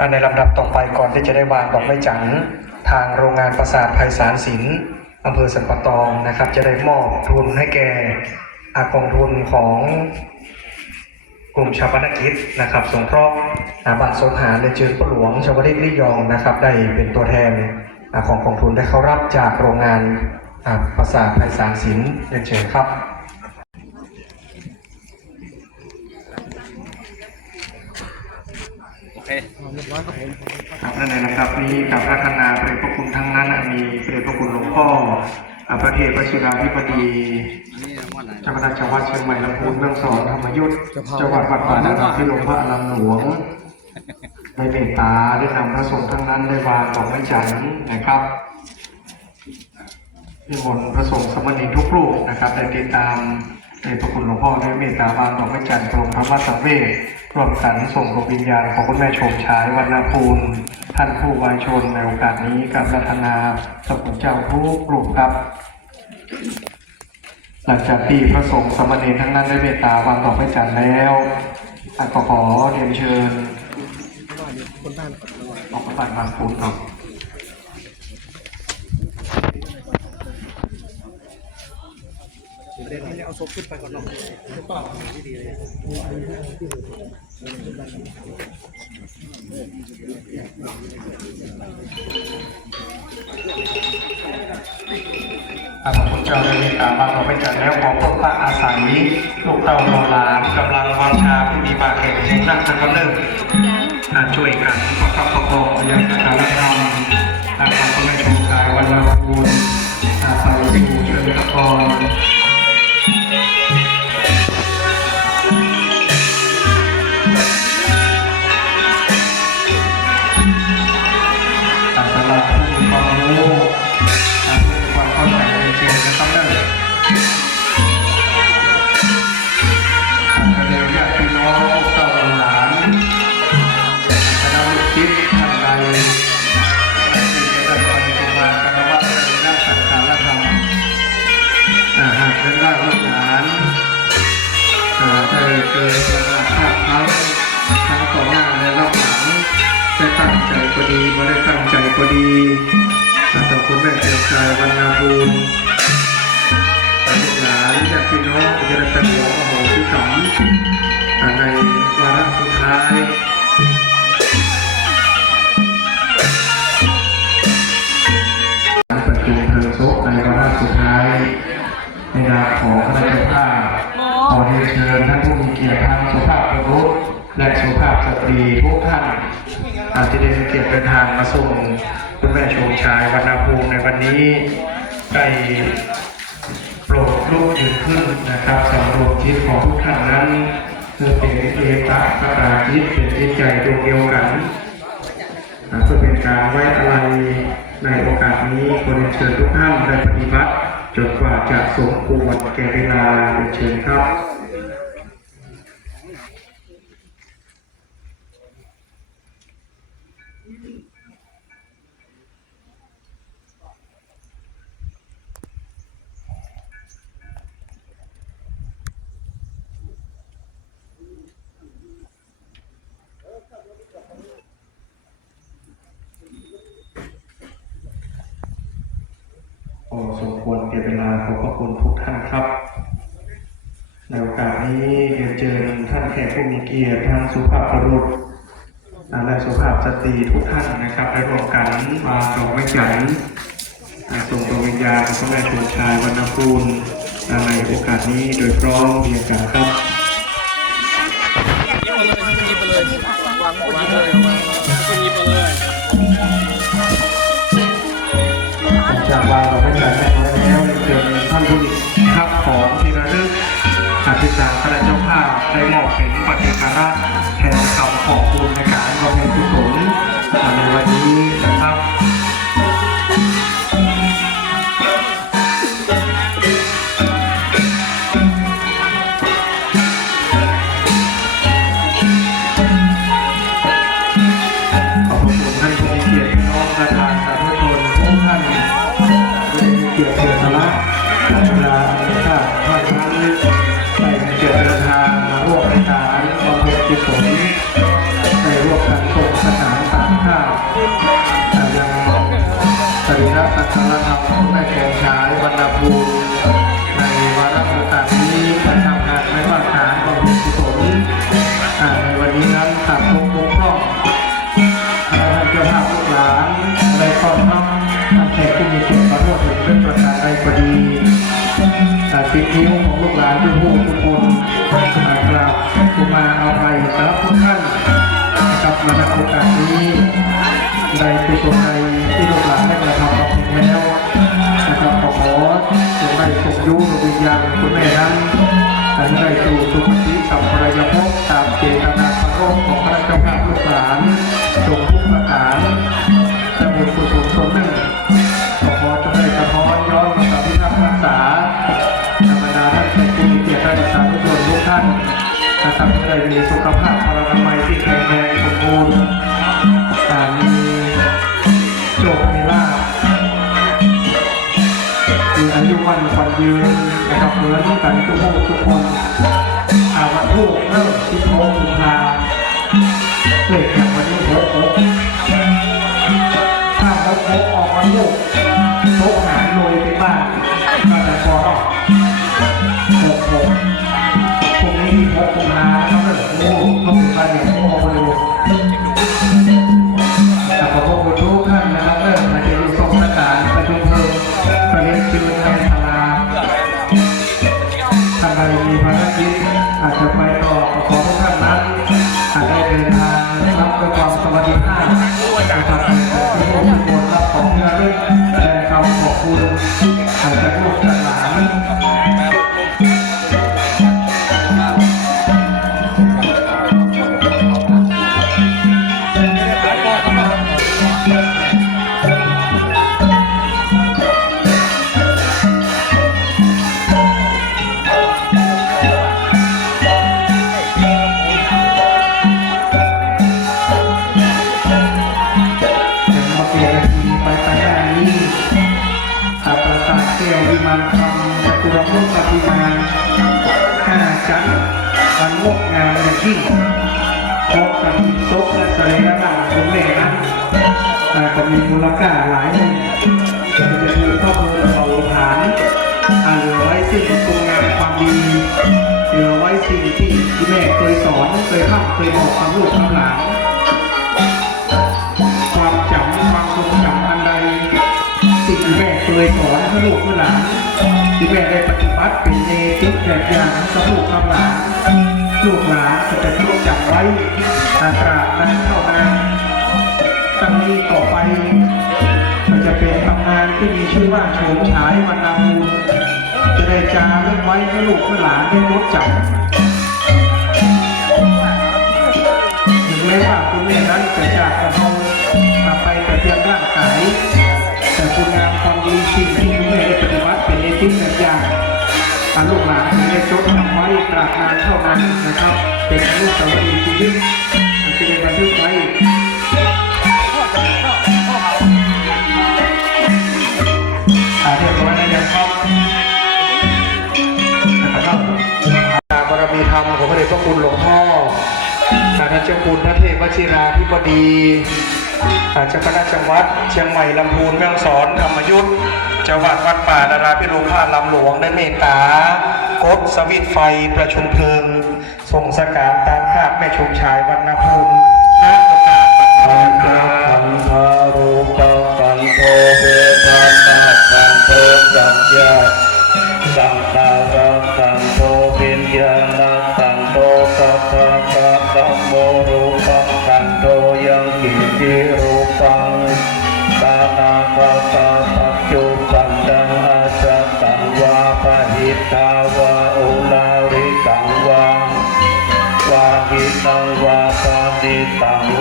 อันในลำดับต่อไปก่อนที่จะได้วางดอกไม้จันทร์ทางโรงงานประสาทไพศาลศิลป์อำเภอสันปะตองนะครับ จะได้มอบทุนให้แก่อากองทุนของกลุ่มชาวพนกิจนะครับสงเคราะห์อาบัตรสงหารในเชิญผู้หลวงชาวริตลิยองนะครับ ได้เป็นตัวแทนของกองทุนได้เข้ารับจากโรงงานประสาทไพศาลศิลป์เรียนเชิญครับ โอ เคครับนั่นเองนะครับนี่กับพัฒนาเป็นพระคุณทั้งนั้นอะมีเป็นพระคุณหลวงพ่ออ่าพระเทพวชิราธิบดีอันนี้รางวัลอะไรเจ้าคณะจังหวัดเชียงใหม่ลำพูนเมืองสอนธรรมยุทธจังหวัดวัดป่านาราพิรมพระอารามหลวงในเมตตาได้นำพระสงฆ์ทั้งนั้นได้วางดอกไม้จันทร์นะครับนิมนต์พระสงฆ์สมณีทุกรูปนะครับได้ติดตาม ในพระคุณหลวงพ่อได้เมตตาวางดอกไม้จันทร์ตรงพระมัสสังเวชร่วมกันส่งดวงวิญญาณของคุณแม่ชมชายวันนาภูลท่านผู้วายชนในโอกาสนี้กับรัตนาสมุนเจ้าทุกรูปครับ หลังจากที่พระสงฆ์สมณรทั้งนั้นได้เมตตาวางดอกไม้จันทร์แล้วอะก็ขอเรียนเชิญออกมาบ้านบางปูนครับ ข้เอาพระเจ้าได้เมตตาวางดอกไม้จันทร์แล้วขอพบพระอาศัยลูกเต้าโนหลานกำลังวางชาผู้มีบาแห่งแห่งนักจะกำเนิดช่วยกันประคับประคองยังสถารทางของพระ องในวาระสุดท้าย การประชุมเพลิงศพในวาระสุดท้ายในนามของคณะเจ้าภาพขอเรียนเชิญท่านผู้มีเกียรติทางสุภาพบุรุษและสุภาพสตรีทุกท่านอาจจะได้มีเกียรติเดินทางมาส่งคุณแม่ชมชายวรรณภูมิในวันนี้ได้โป เกิดขึ้นนะครับสำรวมจิตของทุกท่านนั้นเพื่อเป็นเอตะประราจิตเป็นจิตใจดวงเดียวกันอ่าเพื่อเป็นการไว้อะไรในโอกาสนี้ขอเรียนเชิญทุกท่านได้ปฏิบัติจนกว่าจะสมควรแก่เวลาเรียนเชิญครับ โอ้สม ควรเก็บเวลาขอบพระคุณทุกท่านครับ ในโอกาสนี้เรียนเชิญท่านแขกผู้มีเกียรติทางสุภาพบุรุษอ่าและสุภาพสตรีทุกท่านนะครับได้รวมกันวางดอกไม้จันทร์ส่งดวงวิญญาณของพระแม่ชนชายวรรณภูลในโอกาสนี้โดยพร้อมเพียงกันครับยิบไปเลยยิบไปเลยวางวางเลย เรื่องประการใดก็ดีต่สิทธินิ้วของลูกหลานทุกผู้ทุกคนกราบกุมาเอาไปสำหรับทุกท่านกับมาในโอกาสนี้ใดกุศลใดานนะครับจะได้มีสุขภาพพลานามัยที่แข็งแรงสมบูรณ์อ่ามีโชคมีลาภมีอายุวันควันยืนนะครับเหมือนกันทุกผู้ทุกคนอาวันทุกเริ่มที่โพกุมภาำจตุรมุขวิมาห้าชั้นมันงดงามอย่างยิ่งพบกับหินซกและสรีระร่างของแม่นั้นอาจจะมีมูลค่าหลายหนึ่งจะถูกเข้าเมือเผาฐานอาเหลือไว้ซึ่งคุณงามความดีเหลือไว้สิ่งที่ที่แม่เคยสอนเคยห้ามเคยบอกกับลูกกับหลานความจำความทรงจำอันใดสิ่งที่แม่เคยสอนให้ลูกให้หลาน ที่แม่ได้ปฏิบัติเป็นเนติแบบอย่างกับลูกกับหลานลูกหลานก็นลูกจับไว้อัตรานั้นเท่านั้นตั้งนี้ต่อไปมันจะเป็นตำนานที่มีชื่อว่าโฉมฉายวันนามูจะได้จารึกไว้ให้ลูกให้หลานได้รู้จัก จำไว้ตราบนานเท่านั้นนะครับ เป็นอนุสาวรีย์ชีวิตมันจะได้บันทึกไว้อาเรียบร้อยแล้วนะครับนะครับบารมีธรรมของพระเดชพระคุณหลวงพ่อท่านเจ้าคุณพระเทพวชิราธิบดีอาเจ้าคณะจังหวัดเชียงใหม่ลำพูนแม่ฮ่องสอนธรรมยุทธเจ้าวาดวัดป่าดาราพิรุภาลำหลวงได้เมตตา กดสวิตไฟประชุมเพลิงส่งสการตามภาพแม่ชมชายวันนภูมิณประกาศปัญจขันธารูปปันโทเวทนาปันโทสัญญาสังตารัสังโทปิญญาณสั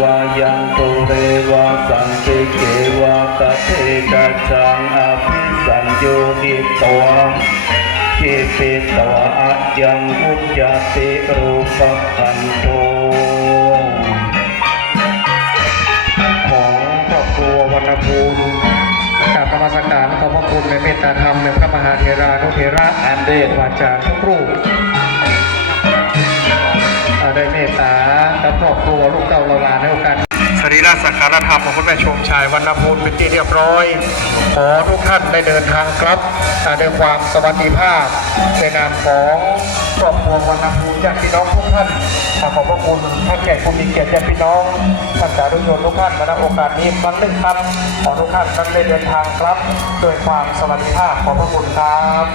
วายังตุเรวาสังคิเกวาตเทกัจังอภิสัญโยนิตวะคิปิตวะอัจยังอุจจติรูปปันโตของครอบครัววรรณภูมิกราบนมัสการขอบพระคุณในเมตตาธรรมในพระมหาเถรานุเถระอันเดชวาจาทุกรูป และครอบครัวลูกเต้าเราลานในโอกาสสรีราชสังขารธรรมของคุณแม่ชมชายวรรณภูลเป็นที่เรียบร้อย ขอทุกท่านได้เดินทางกลับด้วยความสวัสดิภาพในนามของครอบครัววรรณภูลญาติพี่น้องทุกท่านขอขอบพระคุณท่านแขกผู้มีเกียรติญาติพี่น้องท่านสาธุชนทุกท่านมาณโอกาสนี้ครั้งหนึ่งครับขอทุกท่านนั้นได้เดินทางกลับด้วยความสวัสดิภาพขอพระคุณครับ